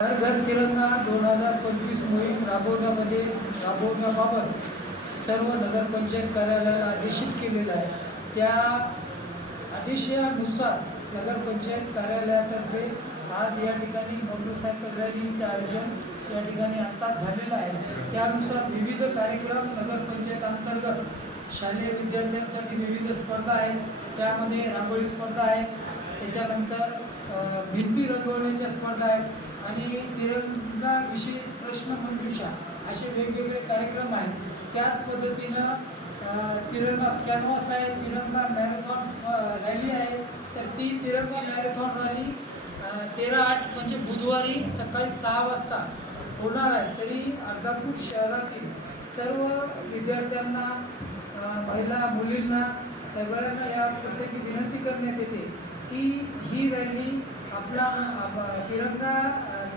घर घर तिरंगा दोन हजार पंचवीस मोहीम राबवण्यामध्ये राबवण्याबाबत सर्व नगरपंचायत कार्यालयाला आदेशित केलेलं आहे. त्या आदेशानुसार नगरपंचायत कार्यालयातर्फे आज या ठिकाणी मोटरसायकल रॅलीचं आयोजन या ठिकाणी आत्ताच झालेलं आहे. त्यानुसार विविध कार्यक्रम नगरपंचायत अंतर्गत शालेय विद्यार्थ्यांसाठी विविध स्पर्धा आहेत. त्यामध्ये रांगोळी स्पर्धा आहेत. त्याच्यानंतर भिंती रंगवण्याच्या स्पर्धा आहेत. आणि तिरंगा विशेष प्रश्न असे वेगवेगळे कार्यक्रम आहेत. त्याच पद्धतीनं तिरंगा कॅनव्हास आहे तिरंगा मॅरेथॉन रॅली आहे. तर ती तिरंगा मॅरेथॉन रॅली तेरा आठ म्हणजे बुधवारी सकाळी सहा वाजता होणार आहे. तरी अर्धापूर शहरातील सर्व विद्यार्थ्यांना महिला मुलींना सगळ्यांना या प्रसंगी विनंती करण्यात येते की ही रॅली आपला तिरंगा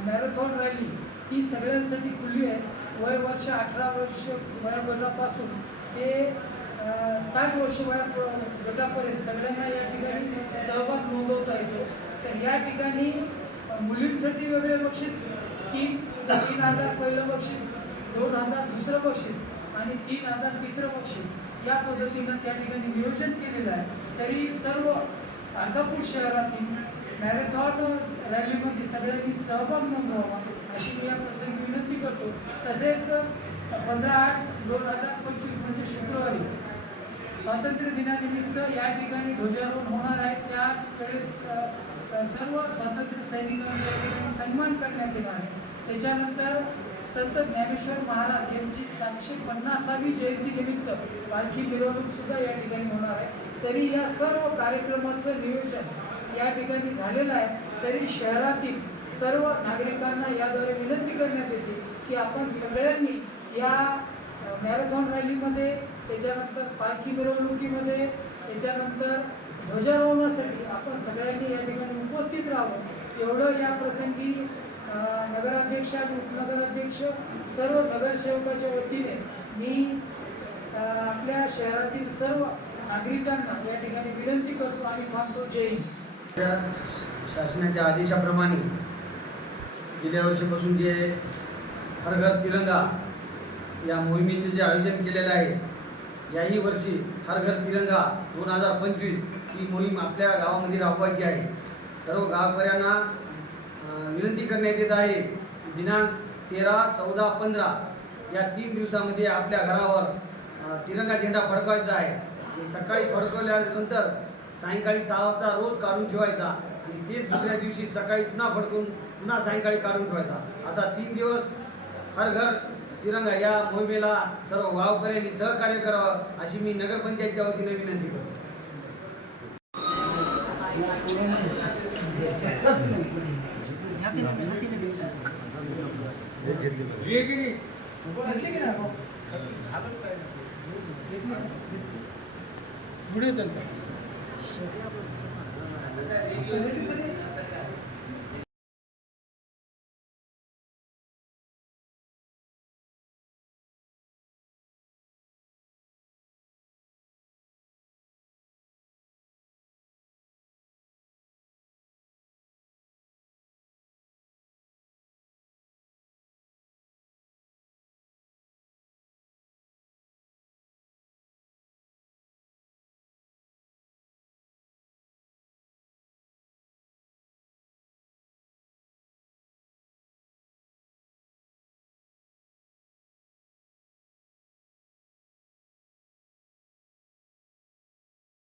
मॅरेथॉन रॅली ही सगळ्यांसाठी खुली आहे. वय वर्ष अठरा वर्ष वयोगटापासून ते साठ वर्ष वया गटापर्यंत सगळ्यांना या ठिकाणी सहभाग नोंदवता येतो. तर या ठिकाणी मुलींसाठी वेगळे बक्षीस तीन म्हणजे तीन हजार पहिलं बक्षीस दोन हजार दुसरं बक्षीस आणि तीन हजार तिसरं बक्षीस या पद्धतीनं त्या ठिकाणी नियोजन केलेलं आहे. तरी सर्व अर्धापूर शहरातील मॅरेथॉन रॅलीमध्ये सगळ्यांनी सहभाग नोंदवावा अशी मी या प्रसंगी विनंती करतो. तसेच पंधरा आठ दोन हजार पंचवीस म्हणजे शुक्रवारी स्वातंत्र्य दिनानिमित्त या ठिकाणी ध्वजारोहण होणार आहे. त्याच वेळेस सर्व स्वातंत्र्य सैनिकांचा या ठिकाणी सन्मान करण्यात येणार आहे. त्याच्यानंतर संत ज्ञानेश्वर महाराज यांची सातशे पन्नासावी जयंतीनिमित्त पालखी मिरवणूक सुद्धा या ठिकाणी होणार आहे. तरी या सर्व कार्यक्रमाचं नियोजन या ठिकाणी झालेला आहे तरी शहरातील सर्व नागरिकांना याद्वारे विनंती करण्यात येते की आपण सगळ्यांनी या मॅरेथॉन रॅलीमध्ये त्याच्यानंतर पालखी मिरवणुकीमध्ये त्याच्यानंतर ध्वजारोहणासाठी आपण सगळ्यांनी या ठिकाणी उपस्थित राहावं. एवढं या प्रसंगी नगराध्यक्ष आणि उपनगराध्यक्ष सर्व नगरसेवकाच्या वतीने मी आपल्या शहरातील सर्व नागरिकांना या ठिकाणी विनंती करतो. आणि थांबतो. जय हिंद. शासनाच्या आदेशाप्रमाणे गेल्या वर्षीपासून जे हर घर तिरंगा या मोहिमेचे जे आयोजन केलेलं आहे याही वर्षी हर घर तिरंगा दोन हजार पंचवीस ही मोहीम आपल्या गावामध्ये राबवायची आहे. सर्व गावकऱ्यांना विनंती करण्यात येत आहे दिनांक तेरा चौदा पंधरा या तीन दिवसामध्ये आपल्या घरावर तिरंगा झेंडा फडकवायचा आहे. हे सकाळी फडकवल्यानंतर सायंकाळी सहा वाजता रोज काढून ठेवायचा आणि तेच दुसऱ्या दिवशी सकाळी पुन्हा फडकून पुन्हा सायंकाळी काढून ठेवायचा. असा तीन दिवस हर घर तिरंगा या मोहिमेला सर्व गावकऱ्यांनी सहकार्य करावं अशी मी नगरपंचायतच्या वतीने विनंती करतो. घेतली की